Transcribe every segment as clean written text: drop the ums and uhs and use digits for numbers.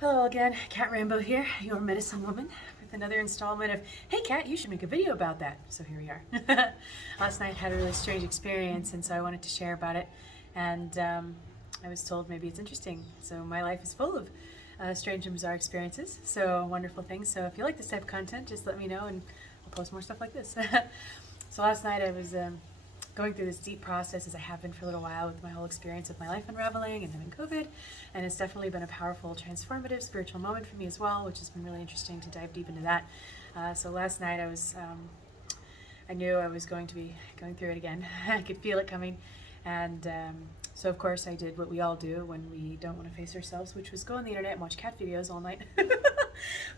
Hello again, Kat Rambo here, your medicine woman, with another installment of, hey Kat, you should make a video about that. So here we are. Last night I had a really strange experience, and so I wanted to share about it. And I was told maybe it's interesting. So my life is full of strange and bizarre experiences, so wonderful things. So if you like this type of content, just let me know and I'll post more stuff like this. So last night I was going through this deep process, as I have been for a little while, with my whole experience of my life unraveling and having COVID, and it's definitely been a powerful, transformative, spiritual moment for me as well, which has been really interesting to dive deep into that. So last night I knew I was going to be going through it again. I could feel it coming, and so of course I did what we all do when we don't want to face ourselves, which was go on the internet and watch cat videos all night.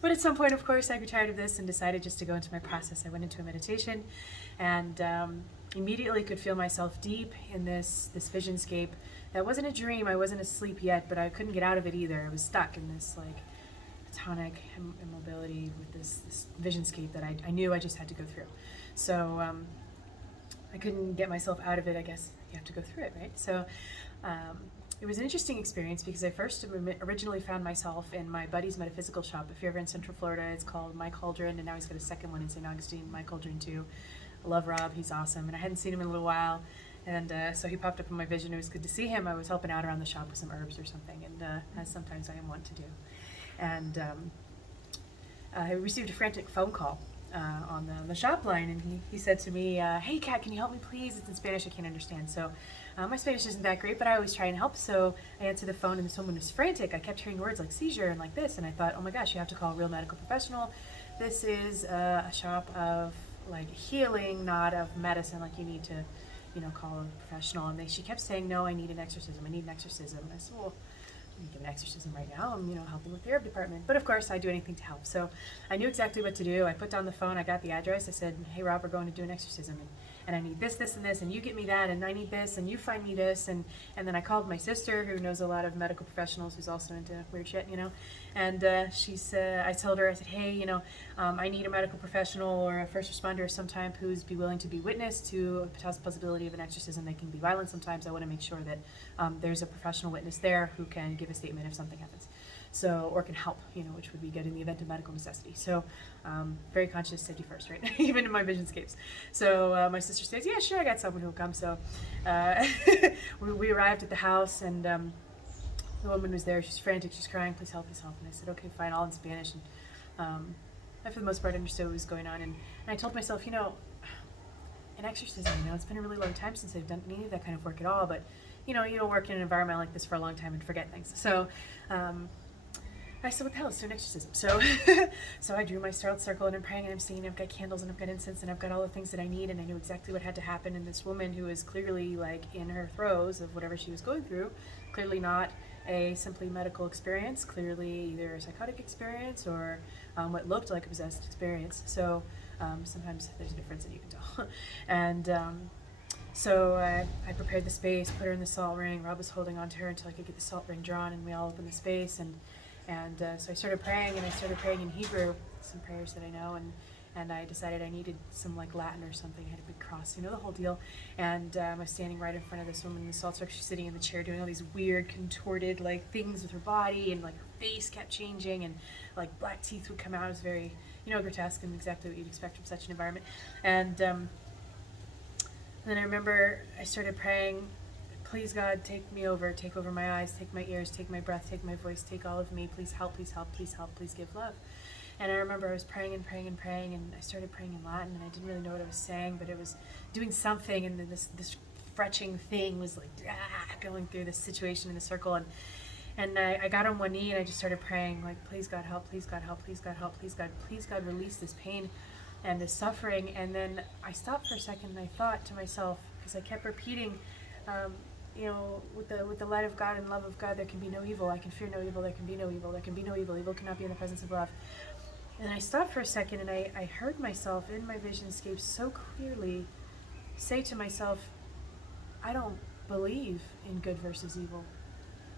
But at some point, of course, I grew tired of this and decided just to go into my process. I went into a meditation, and immediately could feel myself deep in this visionscape. That wasn't a dream. I wasn't asleep yet, but I couldn't get out of it either. I was stuck in this like tonic immobility with this visionscape that I knew I just had to go through. So I couldn't get myself out of it. I guess you have to go through it, right? So it was an interesting experience because I first originally found myself in my buddy's metaphysical shop. If you're ever in Central Florida, it's called My Cauldron, and now he's got a second one in St. Augustine, My Cauldron 2. I love Rob, he's awesome, and I hadn't seen him in a little while, and so he popped up in my vision. It was good to see him. I was helping out around the shop with some herbs or something, and as sometimes I am wont to do. And I received a frantic phone call on the shop line, and he said to me, hey Kat, can you help me please? It's in Spanish, I can't understand. So my Spanish isn't that great, but I always try and help. So I answered the phone, and this woman was frantic. I kept hearing words like seizure and like this, and I thought, oh my gosh, you have to call a real medical professional. This is a shop of like healing, not of medicine. Like you need to, call a professional. And she kept saying, no, I need an exorcism. I need an exorcism. And I said, well, you give an exorcism right now. I'm, helping with the herb department. But of course, I do anything to help. So I knew exactly what to do. I put down the phone. I got the address. I said, hey, Rob, we're going to do an exorcism. And I need this, this, and this, and you get me that, and I need this, and you find me this, and then I called my sister, who knows a lot of medical professionals, who's also into weird shit, and she said, I told her, I said, hey, I need a medical professional or a first responder sometime who's be willing to be witness to a possibility of an exorcism. They can be violent sometimes. I want to make sure that there's a professional witness there who can give a statement if something happens. So, or can help, which would be good in the event of medical necessity. So, very conscious, safety first, right? Even in my visionscapes. So, my sister says, yeah, sure, I got someone who will come. So, we arrived at the house, and the woman was there. She's frantic, she's crying, please help, please help. And I said, okay, fine, all in Spanish. And I, for the most part, understood what was going on. And I told myself, an exorcism, it's been a really long time since I've done any of that kind of work at all. But, you don't work in an environment like this for a long time and forget things. So, I said, what the hell, let's do an exorcism. So so I drew my circle, and I'm praying, and I'm singing. I've got candles, and I've got incense, and I've got all the things that I need, and I knew exactly what had to happen. And this woman, who is clearly like in her throes of whatever she was going through, clearly not a simply medical experience, clearly either a psychotic experience or what looked like a possessed experience. So sometimes there's a difference that you can tell. And so I prepared the space, put her in the salt ring. Rob was holding on to her until I could get the salt ring drawn, and we all opened the space. And so I started praying, and I started praying in Hebrew, some prayers that I know, and I decided I needed some like Latin or something. I had a big cross, the whole deal. And I was standing right in front of this woman in the salt circle. She's sitting in the chair doing all these weird contorted like things with her body, and like her face kept changing, and like black teeth would come out. It was very, grotesque, and exactly what you'd expect from such an environment. And then I remember I started praying, please God, take me over, take over my eyes, take my ears, take my breath, take my voice, take all of me, please help, please help, please help, please give love. And I remember I was praying and praying and praying, and I started praying in Latin, and I didn't really know what I was saying, but it was doing something, and then this fretching thing was like going through this situation in the circle, and I got on one knee, and I just started praying, like, please God help, please God help, please God help, please God release this pain and this suffering. And then I stopped for a second, and I thought to myself, because I kept repeating, with the light of God and love of God, there can be no evil. I can fear no evil. There can be no evil. There can be no evil. Evil cannot be in the presence of love. And I stopped for a second, and I heard myself in my visionscape so clearly say to myself, I don't believe in good versus evil.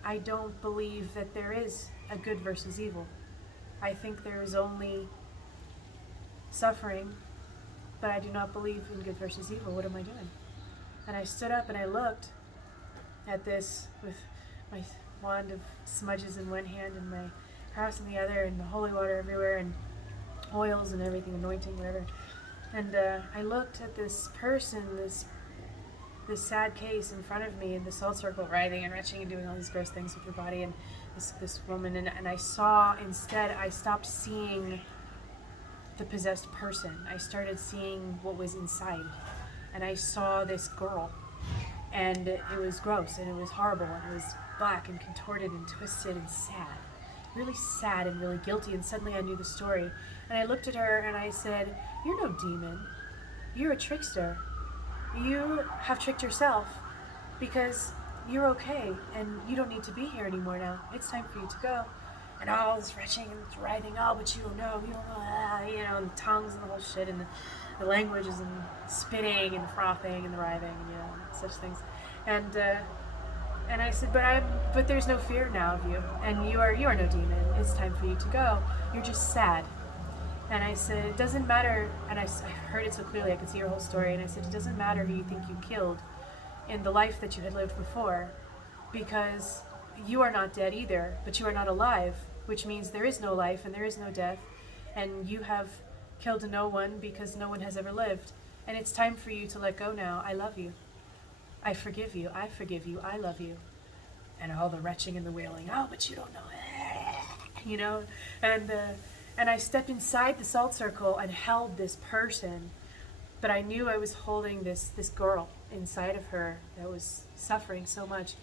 I don't believe that there is a good versus evil. I think there is only suffering, but I do not believe in good versus evil. What am I doing? And I stood up, and I looked at this with my wand of smudges in one hand and my crossing the other, and the holy water everywhere, and oils and everything, anointing, whatever. And I looked at this person, this sad case in front of me, in the salt circle, writhing and retching and doing all these gross things with her body, and this woman, and I saw, instead, I stopped seeing the possessed person. I started seeing what was inside, and I saw this girl, and it was gross, and it was horrible, and it was black and contorted and twisted and sad, really sad and really guilty. And suddenly I knew the story, and I looked at her and I said, "You're no demon, you're a trickster. You have tricked yourself, because you're okay and you don't need to be here anymore now. It's time for you to go." And all this retching and writhing, "Oh, but you don't know, and the tongues and the whole shit, and the languages and spitting and frothing and the writhing, and such things. And I said, but there's no fear now of you, and you are no demon. It's time for you to go. You're just sad." And I said, "It doesn't matter," and I heard it so clearly, I could see your whole story, and I said, "It doesn't matter who you think you killed in the life that you had lived before, because you are not dead either, but you are not alive, which means there is no life and there is no death, and you have killed no one because no one has ever lived, and it's time for you to let go now. I love you. I forgive you. I forgive you. I love you." And all the retching and the wailing, "Oh, but you don't know," and I stepped inside the salt circle and held this person, but I knew I was holding this girl inside of her that was suffering so much.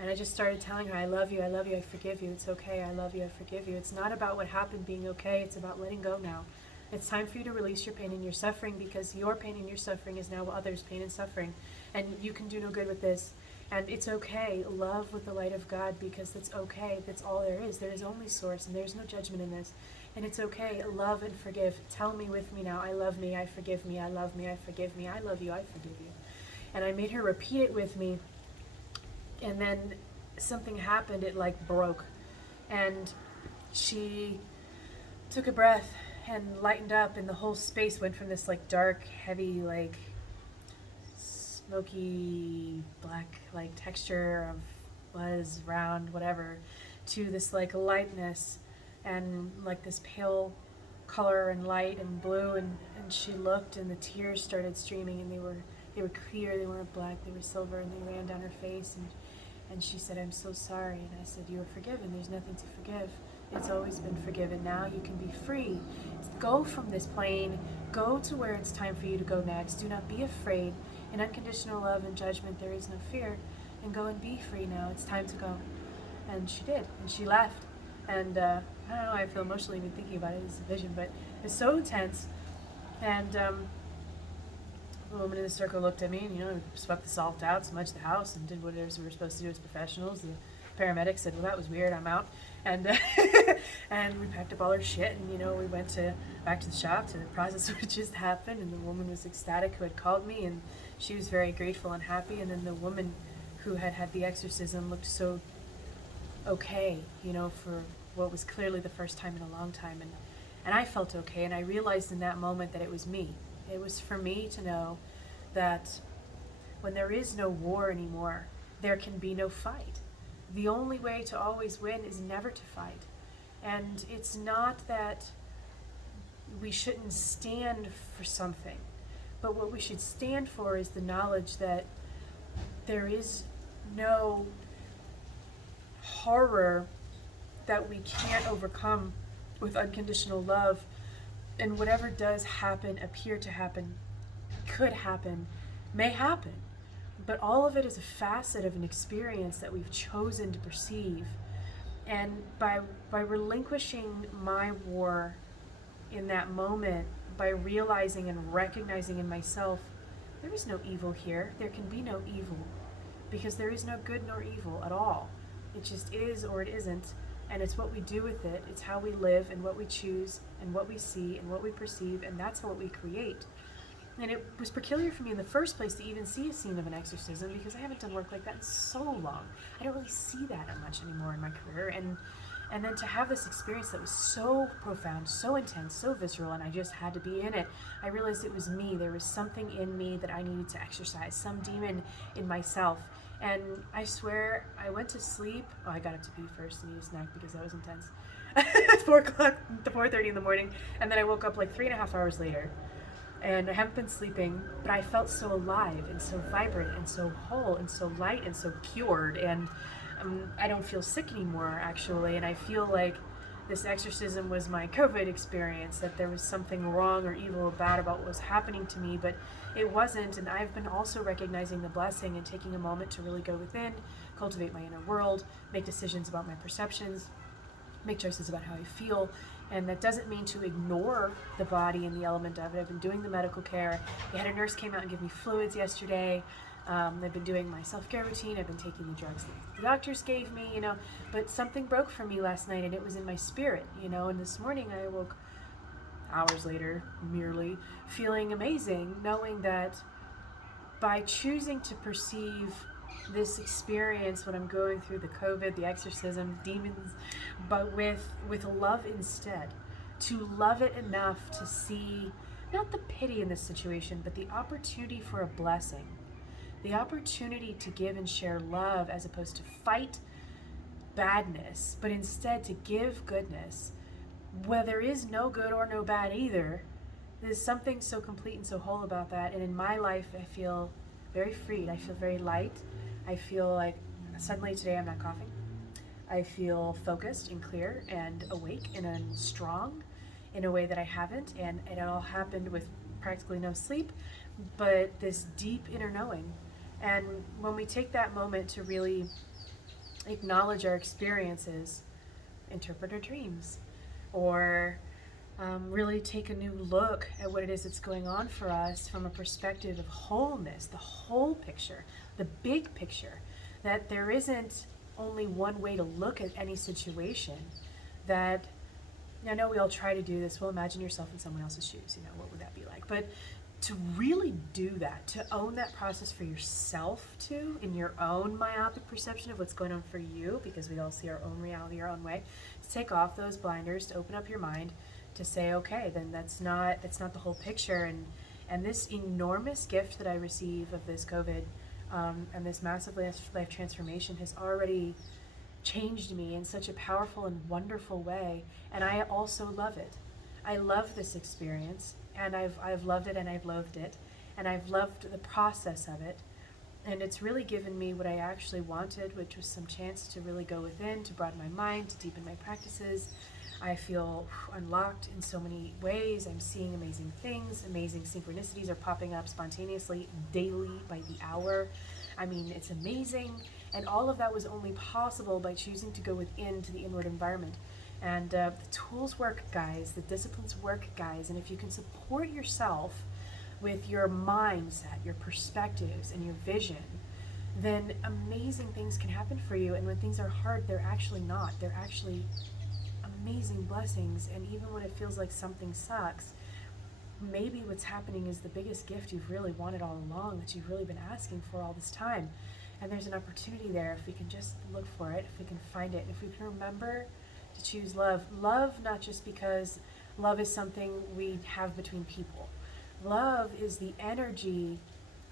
And I just started telling her, "I love you, I forgive you, it's okay, I love you, I forgive you. It's not about what happened being okay, it's about letting go now. It's time for you to release your pain and your suffering, because your pain and your suffering is now others' pain and suffering, and you can do no good with this. And it's okay, love with the light of God, because it's okay, that's all there is. There is only source, and there's no judgment in this. And it's okay, love and forgive. Tell me with me now, I love me, I forgive me, I love me, I forgive me, I love you, I forgive you." And I made her repeat it with me, and then something happened, it like broke. And she took a breath and lightened up, and the whole space went from this like dark, heavy, like smoky black like texture of was round whatever, to this like lightness and like this pale color and light and blue, and she looked, and the tears started streaming, and they were clear, they weren't black, they were silver, and they ran down her face, and she said, "I'm so sorry." And I said, "You are forgiven, there's nothing to forgive. It's always been forgiven. Now you can be free. Go from this plane, go to where it's time for you to go next. Do not be afraid. In unconditional love and judgment, there is no fear. And go and be free now. It's time to go." And she did, and she left. And I don't know, I feel emotional even thinking about it. It's a vision, but it's so intense. And the woman in the circle looked at me and, swept the salt out, smudged the house, and did what it is we were supposed to do as professionals. The paramedic said, "Well, that was weird, I'm out." And and we packed up all our shit, and, we went back to the shop to process what just happened. And the woman was ecstatic who had called me, and she was very grateful and happy. And then the woman who had had the exorcism looked so okay, for what was clearly the first time in a long time. And I felt okay, and I realized in that moment that it was me. It was for me to know that when there is no war anymore, there can be no fight. The only way to always win is never to fight. And it's not that we shouldn't stand for something, but what we should stand for is the knowledge that there is no horror that we can't overcome with unconditional love. And whatever does happen, appear to happen, could happen, may happen. But all of it is a facet of an experience that we've chosen to perceive. And by relinquishing my war in that moment, by realizing and recognizing in myself, there is no evil here. There can be no evil, because there is no good nor evil at all. It just is or it isn't. And it's what we do with it. It's how we live and what we choose and what we see and what we perceive, and that's what we create. And it was peculiar for me in the first place to even see a scene of an exorcism, because I haven't done work like that in so long. I don't really see that much anymore in my career. And then to have this experience that was so profound, so intense, so visceral, and I just had to be in it, I realized it was me. There was something in me that I needed to exercise, some demon in myself. And I swear, I went to sleep. Oh, I got up to pee first and eat a snack because that was intense. at 4 o'clock to 4:30 in the morning, and then I woke up like 3.5 hours later. And I haven't been sleeping, but I felt so alive and so vibrant and so whole and so light and so cured. And I don't feel sick anymore, actually. And I feel like this exorcism was my COVID experience, that there was something wrong or evil or bad about what was happening to me, but it wasn't. And I've been also recognizing the blessing and taking a moment to really go within, cultivate my inner world, make decisions about my perceptions, make choices about how I feel. And that doesn't mean to ignore the body and the element of it. I've been doing the medical care. We had a nurse came out and give me fluids yesterday. I've been doing my self-care routine. I've been taking the drugs that the doctors gave me, but something broke for me last night, and it was in my spirit, and this morning I woke hours later, merely feeling amazing, knowing that by choosing to perceive this experience when I'm going through the COVID, the exorcism, demons, but with love instead, to love it enough to see not the pity in this situation, but the opportunity for a blessing, the opportunity to give and share love as opposed to fight badness, but instead to give goodness, where there is no good or no bad either. There's something so complete and so whole about that. And in my life, I feel very freed. I feel very light. I feel like suddenly today I'm not coughing. I feel focused and clear and awake and strong in a way that I haven't. And it all happened with practically no sleep, but this deep inner knowing. And when we take that moment to really acknowledge our experiences, interpret our dreams, or really take a new look at what it is that's going on for us from a perspective of wholeness, the whole picture, the big picture, that there isn't only one way to look at any situation. That I know we all try to do this. Well, imagine yourself in someone else's shoes. What would that be like? But to really do that, to own that process for yourself too, in your own myopic perception of what's going on for you, because we all see our own reality our own way, to take off those blinders, to open up your mind, to say, okay, then that's not the whole picture. And this enormous gift that I receive of this COVID and this massive life transformation has already changed me in such a powerful and wonderful way. And I also love it. I love this experience, and I've loved it and I've loathed it, and I've loved the process of it. And it's really given me what I actually wanted, which was some chance to really go within, to broaden my mind, to deepen my practices. I feel unlocked in so many ways. I'm seeing amazing things. Amazing synchronicities are popping up spontaneously daily by the hour. I mean, it's amazing. And all of that was only possible by choosing to go within to the inward environment. And the tools work, guys. The disciplines work, guys. And if you can support yourself with your mindset, your perspectives, and your vision, then amazing things can happen for you. And when things are hard, they're actually not. They're actually amazing blessings. And even when it feels like something sucks, maybe what's happening is the biggest gift you've really wanted all along, that you've really been asking for all this time. And there's an opportunity there if we can just look for it, if we can find it, if we can remember to choose love. Love, not just because love is something we have between people. Love is the energy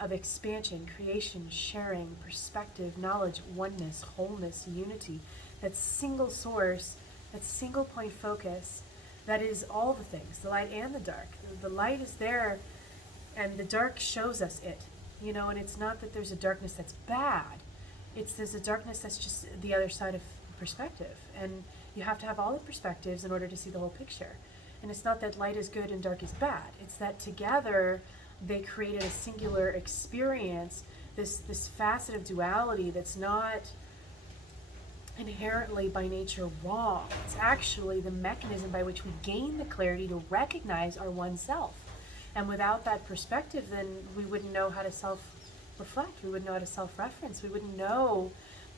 of expansion, creation, sharing, perspective, knowledge, oneness, wholeness, unity. That single source, that single point focus, that is all the things, the light and the dark. The light is there, and the dark shows us it. And it's not that there's a darkness that's bad. There's a darkness that's just the other side of perspective. And you have to have all the perspectives in order to see the whole picture. And it's not that light is good and dark is bad. It's that together they created a singular experience, this facet of duality that's not inherently by nature wrong. It's actually the mechanism by which we gain the clarity to recognize our one self. And without that perspective, then we wouldn't know how to self-reflect. We wouldn't know how to self-reference. We wouldn't know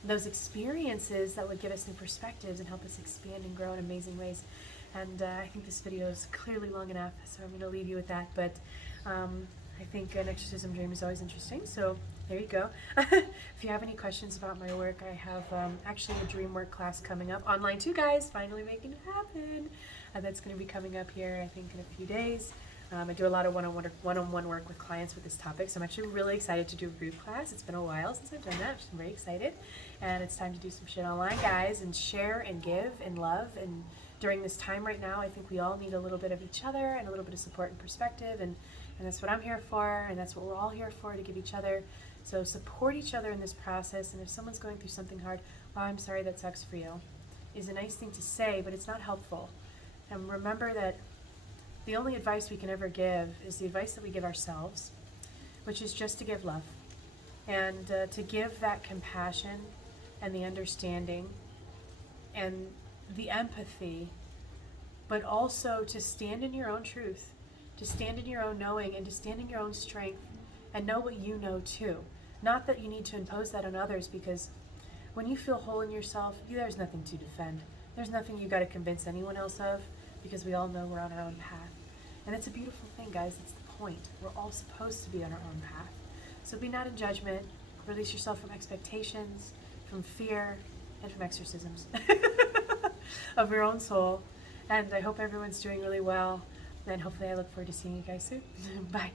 those experiences that would give us new perspectives and help us expand and grow in amazing ways. And I think this video is clearly long enough, so I'm going to leave you with that. But I think an exorcism dream is always interesting, so there you go. If you have any questions about my work, I have actually a DreamWork class coming up. Online too, guys. Finally making it happen. That's going to be coming up here, I think, in a few days. I do a lot of one-on-one work with clients with this topic, so I'm actually really excited to do a group class. It's been a while since I've done that. I'm very excited. And it's time to do some shit online, guys, and share and give and love. And during this time right now, I think we all need a little bit of each other and a little bit of support and perspective. And that's what I'm here for, and that's what we're all here for, to give each other. So support each other in this process. And if someone's going through something hard, "Oh, I'm sorry that sucks for you," is a nice thing to say, but it's not helpful. And remember that the only advice we can ever give is the advice that we give ourselves, which is just to give love and to give that compassion and the understanding and the empathy, but also to stand in your own truth, to stand in your own knowing, and to stand in your own strength and know what you know too. Not that you need to impose that on others, because when you feel whole in yourself, there's nothing to defend. There's nothing you got to convince anyone else of, because we all know we're on our own path. And it's a beautiful thing, guys. That's the point. We're all supposed to be on our own path. So be not in judgment. Release yourself from expectations, from fear, and from exorcisms of your own soul. And I hope everyone's doing really well. And hopefully I look forward to seeing you guys soon. Bye.